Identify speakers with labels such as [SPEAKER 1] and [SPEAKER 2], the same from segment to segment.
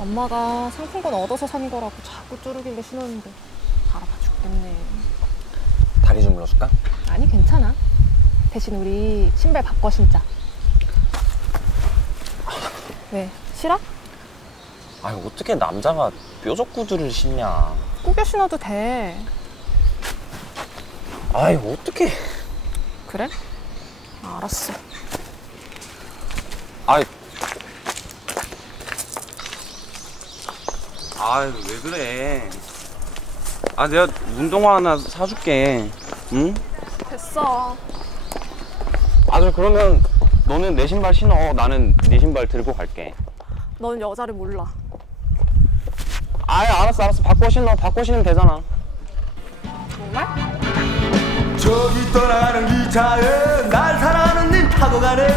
[SPEAKER 1] 엄마가 상품권 얻어서 산 거라고 자꾸 쪼르길래 신었는데 알아봐 죽겠네.
[SPEAKER 2] 다리 좀 물어줄까?
[SPEAKER 1] 아니 괜찮아. 대신 우리 신발 바꿔 신자. 왜? 싫어?
[SPEAKER 2] 아니 어떻게 남자가 뾰족 구두를 신냐
[SPEAKER 1] 꾸겨 신어도 돼.
[SPEAKER 2] 아이 어떻게
[SPEAKER 1] 그래? 알았어.
[SPEAKER 2] 아이 아유 왜 그래 아 내가 운동화 하나 사줄게 응?
[SPEAKER 1] 됐어.
[SPEAKER 2] 아주 그러면 너는 내 신발 신어 나는 네 신발 들고 갈게
[SPEAKER 1] 넌 여자를 몰라.
[SPEAKER 2] 아이 알았어 알았어 바꿔 신어 바꿔 신으면 되잖아
[SPEAKER 1] 정말?
[SPEAKER 3] 저기 떠나가는 기차에 날 사랑하는 님 타고 가네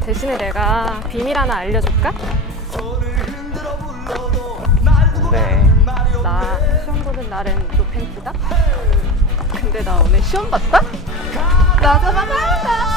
[SPEAKER 1] 대신에 내가 비밀 하나 알려줄까? 날엔 노 팬티다? 근데 나 오늘 시험 봤다? 나 잡아봐!